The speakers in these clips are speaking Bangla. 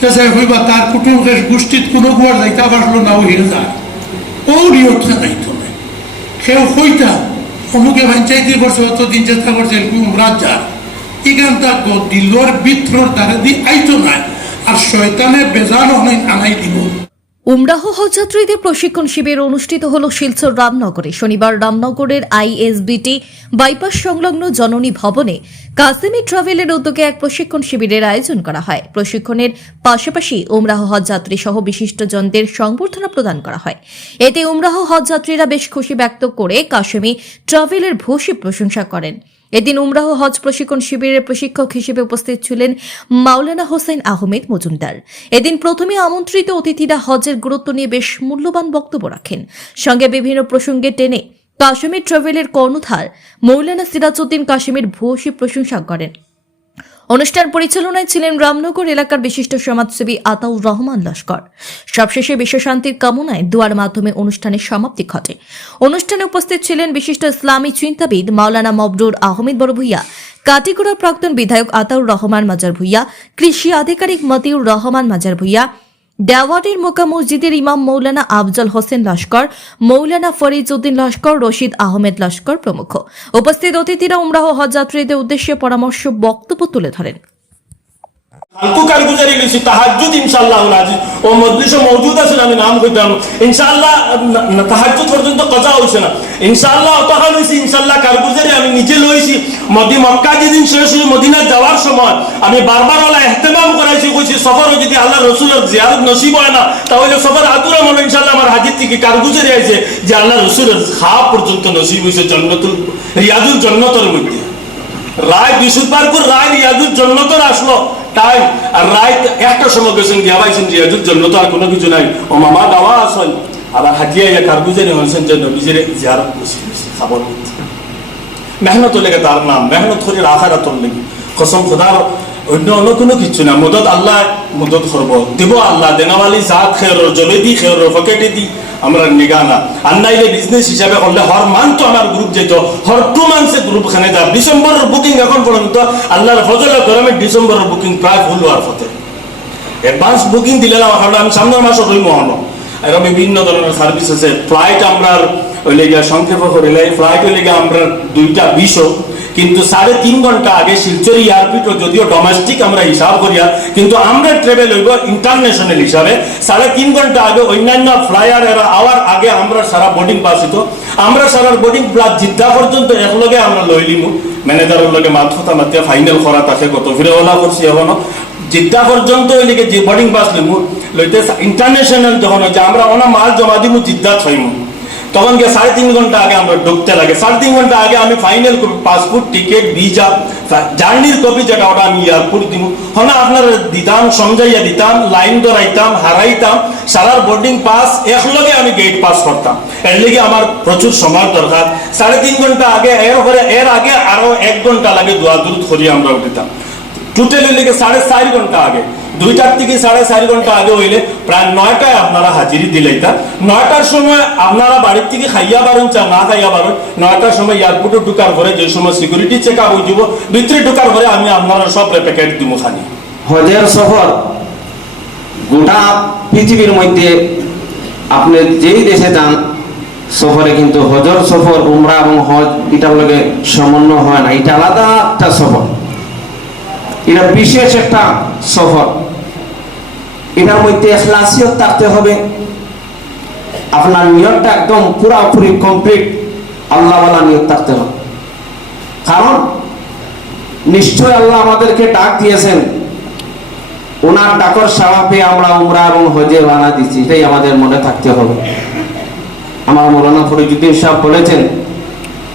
যাতে হইবা তার কুটুম্বের গোষ্ঠীত কোনো গুয়ার যাইতে পারল না, ও হিরে যায়। ও নিয়ত যাইতো না সেও হইতা অমুকে পঞ্চায়েতে করছে চেষ্টা করছে উমরাত যা ইখান তার দিলর বিত্রর দ্বারা দি আইতো না আর শয়তানে বেজান অনেক আনাই উমরাহ হজযাত্রীদের প্রশিক্ষণ শিবির অনুষ্ঠিত হল শিলচর রামনগরে। শনিবার রামনগরের আইএসবিটি বাইপাস সংলগ্ন জননী ভবনে কাসেমি ট্রাভেলের উদ্যোগে এক প্রশিক্ষণ শিবিরের আয়োজন করা হয়। প্রশিক্ষণের পাশাপাশি উমরাহ হজযাত্রী সহ বিশিষ্টজনদের সংবর্ধনা প্রদান করা হয়। এতে উমরাহ হজযাত্রীরা বেশ খুশি ব্যক্ত করে কাশেমি ট্রাভেলের ভূয়সী প্রশংসা করেন। এদিন উমরাহ হজ প্রশিক্ষণ শিবিরের প্রশিক্ষক হিসেবে উপস্থিত ছিলেন মাওলানা হোসেন আহমেদ মজুমদার। এদিন প্রথমে আমন্ত্রিত অতিথিরা হজের গুরুত্ব নিয়ে বেশ মূল্যবান বক্তব্য রাখেন। সঙ্গে বিভিন্ন প্রসঙ্গে টেনে কাশ্মীর ট্রাভেলের কর্ণধার মৌলানা সিরাজউদ্দিন কাশ্মীর ভূয়সী প্রশংসা করেন। অনুষ্ঠান পরিচালনায় ছিলেন রামনগর এলাকার বিশিষ্ট সমাজসেবী আতাউর রহমান লস্কর। সবশেষে বিশ্বশান্তির কামনায় দুয়ার মাধ্যমে অনুষ্ঠানের সমাপ্তি ঘটে। অনুষ্ঠানে উপস্থিত ছিলেন বিশিষ্ট ইসলামী চিন্তাবিদ মাওলানা মবরুর আহমেদ বড় ভূঁইয়া, কাটিগুড়ার প্রাক্তন বিধায়ক আতাউর রহমান মাজার ভূঁইয়া, কৃষি আধিকারিক মতিউর রহমান মাজার ভূঁইয়া দেওয়ারির মোকা মসজিদের ইমাম মৌলানা আফজল হোসেন লস্কর, মৌলানা ফরিজউদ্দিন লস্কর, রশিদ আহমেদ লস্কর প্রমুখ। উপস্থিত অতিথিরা উমরাহ হজ যাত্রীদের উদ্দেশ্যে পরামর্শ, বক্তব্য তুলে ধরেন। আছেন আমি বারবার এহতেমাম করাইছি, কইছি, সফর যদি আল্লাহ রসুলের জিয়ারত নসিব হয় না, তাহলে সফর আতুরা মনে ইনশাআল্লাহ আমার হাজির থেকে কারগুজারি আইছে, যে আল্লাহ রসুলের খা পর্যন্ত নসিব জন্নতুল, রিয়াজুল জন্নতের মধ্যে। রায় বিশুদ্ধবারপুর রায় রিয়াজুর জন্য তো আসলো। তাই আর রাইত একটা সময় গেছেন গিয়া পাইছেন রিয়াজুর জন্য তো আর কোনো কিছু নাই। ও মামা দাওয়া আসেন আবার হাতিয়া ইয়া কার কারগুজারি হয়েছেন যে নবীজের জিয়ারত খাবার মেহনত লেগে তার নাম, মেহনত করে রাখা তোর লেগে কসম খোদার অন্য অন্য কোনো কিছু না। মদত আল্লাহ মদত করব। দিব আল্লাহ দেনাওয়ালি জাত খের জলে দি খের পকেটে দি। আমরা নিগানা আর নাইলে বিজনেস হিসাবে করলে হর মান তো আমার গ্রুপ যেত। হর টু মান্থসে গ্রুপ খানে যা। ডিসেম্বরের বুকিং এখন পর্যন্ত আল্লাহর ফজলের গরমে ডিসেম্বরের বুকিং প্রায় ফুল হওয়ার পথে অ্যাডভান্স বুকিং দিলে না আমি সামনের মাসে রইম হনো এরকম বিভিন্ন ধরনের সার্ভিস আছে। ফ্লাইট আমরা ওই লেগে সংক্ষেপ করিলে ফ্লাইট ওই লেগে আমরা দুইটা বিশও। কিন্তু সাড়ে তিন ঘণ্টা আগে শিলচর এয়ারপিট যদিও ডোমেস্টিক আমরা হিসাব করিয়া কিন্তু আমরা ট্রেভেল হইব ইন্টারন্যাশনাল হিসাবে। সাড়ে তিন ঘণ্টা আগে অন্যান্য ফ্লাইয়ার এরা আওয়ার আগে আমরা সারা বোর্ডিং পাস হইতো। আমরা সারা বোর্ডিং প্লাস জিদ্দা পর্যন্ত একলগে আমরা লইলিমু ম্যানেজারের লগে মাত কথা মাতিয়া ফাইনাল করা তাকে কত ফিরে ওলা করছি এখনও। জিদ্দা পর্যন্ত যে বোর্ডিং পাস লিমু লইতে ইন্টারন্যাশনাল যখন হচ্ছে আমরা ওনা মাল জমা দিমু, জিদ্দা থইমু তখন গিয়ে সাড়ে তিন ঘণ্টা আগে আমরা ঢুকতে লাগে। সাড়ে তিন ঘণ্টা আগে আমি ফাইনাল পাসপোর্ট টিকিট ভিসা জার্নির কপি যেটা ওটা আমি এয়ারপোর্ট দিব। হনা আপনার দিতাম, সমঝাইয়া দিতাম লাইন ধরাইতাম, হারাইতাম সারার বোর্ডিং পাস একলগে আমি গেট পাস করতাম। এর লেগে আমার প্রচুর সময় দরকার। সাড়ে তিন ঘণ্টা আগে এর পরে এর আগে আরও এক ঘণ্টা লাগে দোয়া দূর করিয়ে আমরা উঠিতাম। টোটালি লেগে সাড়ে চার ঘণ্টা আগে, দুইটার থেকে সাড়ে চার ঘণ্টা আগে হইলে প্রায় নয়টায় আপনারা হাজিরি দিলেইতা নয়টার সময় আপনারা বাড়ির থেকে খাইয়া পারেন চা না খাইয়া পারেন নয়টার সময় এয়ারপোর্টে ঢুকার পরে যে সময় সিকিউরিটি চেক আপ হয়ে ভিতরে ঢুকার পরে আমি আপনারা সব প্যাকেট দিব খালি। হজের সফর গোটা পৃথিবীর মধ্যে আপনি যেই দেশে যান, সফরে কিন্তু হজর সফর, উমরা এবং হজ, এটার লগে সমন্বয় হয় না। এটা আলাদা একটা সফর। এটা বিশেষ একটা সফর। এটার মধ্যে এখলাসিয়ত থাকতে হবে। আপনার নিয়তটা একদম পুরাপুরি কমপ্লিট আল্লাহওয়ালা নিয়ত থাকতে হবে। কারণ নিশ্চয় আল্লাহ আমাদেরকে ডাক দিয়েছেন। ওনার ডাকর সাড়া পেয়ে আমরা উমরা এবং হজে রানা দিচ্ছি এটাই আমাদের মনে থাকতে হবে। আমার মৌলানা ফরিজুদ্দিন সাহেব বলেছেন,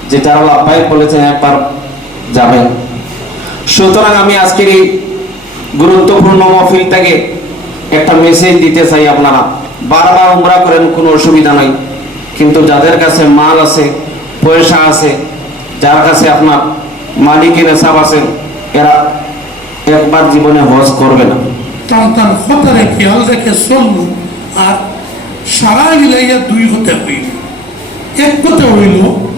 যে আব্বাই বলেছেন একবার যাবেন। সুতরাং আমি আজকের এই গুরুত্বপূর্ণ মহফিল থেকে একটা মেসেজ দিতে চাই আপনারা। বারবার উমরা করেন, কোনো অসুবিধা নাই। কিন্তু যাদের কাছে মাল আছে, পয়সা আছে, যার কাছে আপনার মালিকের হিসাব আছে, এরা একবার জীবনে হজ করবে না। আর সারা মিলাইয়া দুই হতে হইল। এক কথা হইল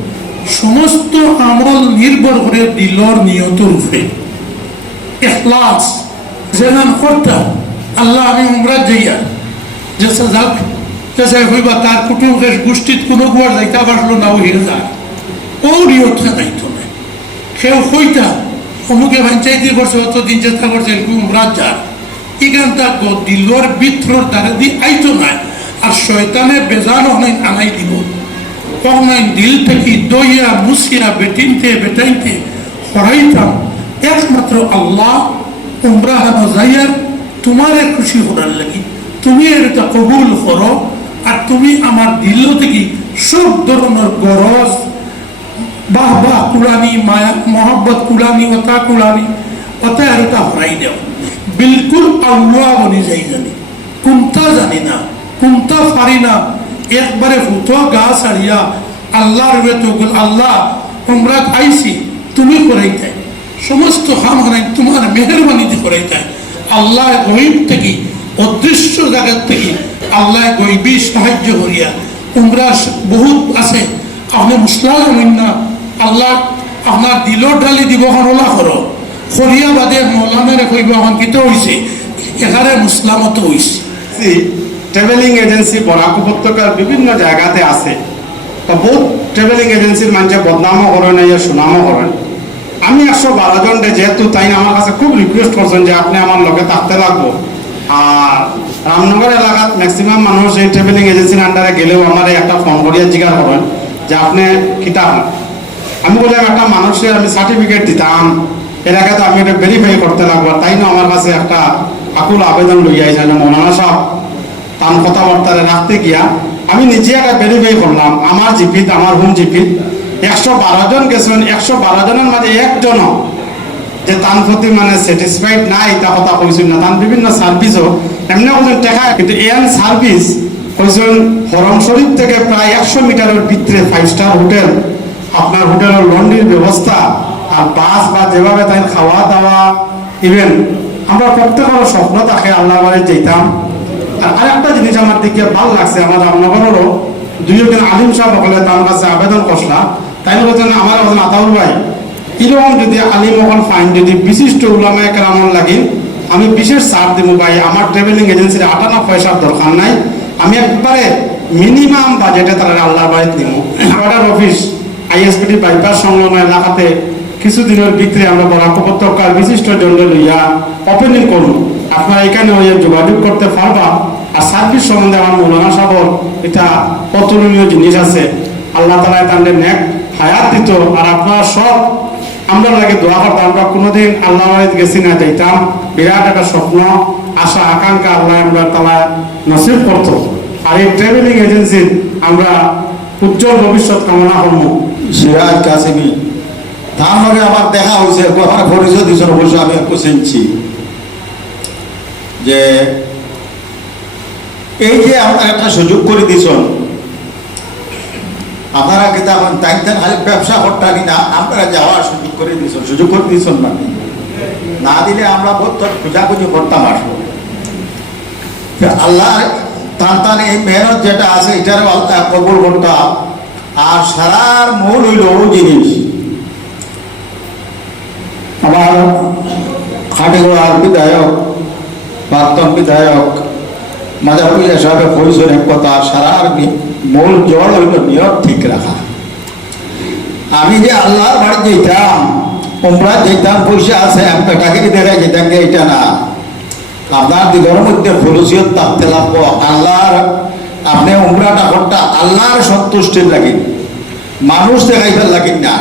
সমস্ত আমল নির্ভর করে দিলর নিয়ত রূপে। এখলাস যেখান করতাম আল্লাহ আমি উমরাত যাইয়া যে যাক, যে হইবা তার কুটুম গোষ্ঠীত কোনো গুয়ার যাইতা পারল না হিরে যায়। ও নিয়ত যাইতো না সেও কইতা অমুকে পঞ্চায়েতে করছে, অত দিন চেষ্টা করছে উমরাত যার ইখান তা দিলর বিত্রর দ্বারা দি আইতো না আর শয়তানে বেজানো নাই, আনাই দিব। কখনাই দিল থেকে দইয়া, মুসিয়া, বেটিনতে, বেটাইতে হরাইতাম একমাত্র আল্লাহ, উমরা হানো যাইয়ার, তোমারে খুশি করার লাগি। তুমি এটা কবুল করো, আর তুমি আমার দিল থেকে সব ধরনের গরজ বাহ বাহ কুলানি, মায়া মোহাম্মত কুলানি, ওতা কুলানি, ওতা আর ওটা হরাই দেও। বিলকুল আল্লাহ বনি যাই জানি। কোনটা জানি না, কোনটা পারি না একবারে ফুটো গা ছাড়িয়া আল্লাহর বেতো আল্লাহ, তোমরা আইছি তুমি করাইতে সমস্ত হাম হানাই তোমার মেহরবানিতে করাইতে আল্লাহ গরিব থেকে, অদৃশ্য জায়গার থেকে আল্লাহ গরিবী সাহায্য করিয়া, তোমরা বহুত আছে, আপনি মুসলাম না, আল্লাহ আপনার দিলর ডালি দিব ওলা করো। খরিয়া বাদে মৌলানারে কইব এখন হইছে এখানে মুসলামত হইছে ট্রাভেলিং এজেন্সি বরাক উপত্যকার বিভিন্ন জায়গাতে আছে। তো বহুত ট্রাভেলিং এজেন্সির মানুষে বদনামও করেন ইয়ে সুনামও করেন আমি একশো বারো জন যেহেতু তাই আমার কাছে খুব রিকোয়েস্ট করছেন যে আপনি আমার লগে থাকতে লাগবো। আর রামনগর এলাকাত ম্যাক্সিমাম মানুষ এই ট্রাভেলিং এজেন্সির আন্ডারে গেলেও আমার একটা ফোন করিয়া জিজ্ঞাসা করেন যে আপনি কিতা হন আমি বললাম একটা মানুষের আমি সার্টিফিকেট দিতাম এলাকাতে আমি এটা ভেরিফাই করতে লাগবো। তাই না আমার কাছে একটা আকুল আবেদন লইয়া আইসা মৌলানা সাহেব তার কথাবার্তারে রাখতে গিয়া আমি নিজে একটা ভেরিফাই করলাম, আমার জিপিত, আমার হোম জিপিত। একশো বারো জন গেছেন, একশো বারো জনের মাঝে একজন যে তার প্রতি মানে স্যাটিসফাইড নাই, তা কথা কইছেন না। তান বিভিন্ন সার্ভিসও এমনি কোথাও টেকা। কিন্তু এন সার্ভিস কইছেন, হরম শরীফ থেকে প্রায় একশো মিটারের ভিতরে ফাইভ স্টার হোটেল। আপনার হোটেলের লন্ড্রির ব্যবস্থা, আর বাস বা যেভাবে তাই খাওয়া দাওয়া ইভেন আমরা প্রত্যেকের স্বপ্ন থাকে আল্লাহ বাড়ি যেতাম। আর আরেকটা জিনিস আমার দিকে ভালো লাগছে, আমার রামনগরেরও দুইজন আলিম সাহেব হলে তার কাছে আবেদন করছিলাম। তাই বলছেন আমার বলছেন আতাউর ভাই এরকম যদি আলিম হল ফাইন যদি বিশিষ্ট উলামায় কেরামন লাগে আমি বিশেষ ছাড় দিব ভাই। আমার ট্রাভেলিং এজেন্সির আটানা পয়সার দরকার নাই। আমি একবারে মিনিমাম বাজেটে তারা আল্লাহ বাড়িতে দিব। অর্ডার অফিস আইএসপিটি বাইপাস সংলগ্ন এলাকাতে কিছুদিনের ভিতরে আমরা বরাক উপত্যকার বিশিষ্ট জন্য লইয়া ওপেনিং করুন। আপনারা এখানে যোগাযোগ করতে পারবা। আর সার্ভিস সম্বন্ধে আমার মৌলানা সাগর এটা অতুলনীয় জিনিস আছে। আল্লাহ তালা তাদের নেক হায়াত দিত। আর আপনারা সব আমরা লাগে দোয়া করতাম, আমরা কোনোদিন আল্লাহ গেছি না, যাইতাম। বিরাট একটা স্বপ্ন, আশা, আকাঙ্ক্ষা আল্লাহ আমরা তালা নসিব করতো। আর এই ট্রাভেলিং এজেন্সির আমরা উজ্জ্বল ভবিষ্যৎ কামনা করব। সিরাজ কাসিমি তার আমার দেখা হয়েছে আমার পরিচয় দিয়েছেন অবশ্য আমি একটু চিনছি যে এই যে আপনার একটা সুযোগ করে দিয়েছেন, আপনারা কিন্তু তাই তাই খালি ব্যবসা করতে না, আপনারা যাওয়ার সুযোগ করে দিয়েছেন। সুযোগ করে দিয়েছেন মানে? না দিলে আমরা খোঁজাখুঁজি করতাম আসব আল্লাহ তান তান এই মেহনত যেটা আছে এটারও আল্লাহ কবুল করতাম। আর সারার মূল হইল ও জিনিস। আমার খাটিগোড়ার বিধায়ক প্রাক্তন বিধায়ক মাজাহুল্লাহ সাহেবের কইছেন এক কথা সারার মূল জল হইল নিয়ত ঠিক রাখা। আমি যে আল্লাহর বাড়ি যেতাম তোমরা যেতাম পয়সা আছে বেটাকে দেখাই যেতাম যে এটা না। আপনার দিগর মধ্যে ফলসিয়ত থাকতে লাগবো আল্লাহর, আপনি উমরাটা করতা আল্লাহর সন্তুষ্টির লাগি মানুষ দেখাইবার লাগিন না।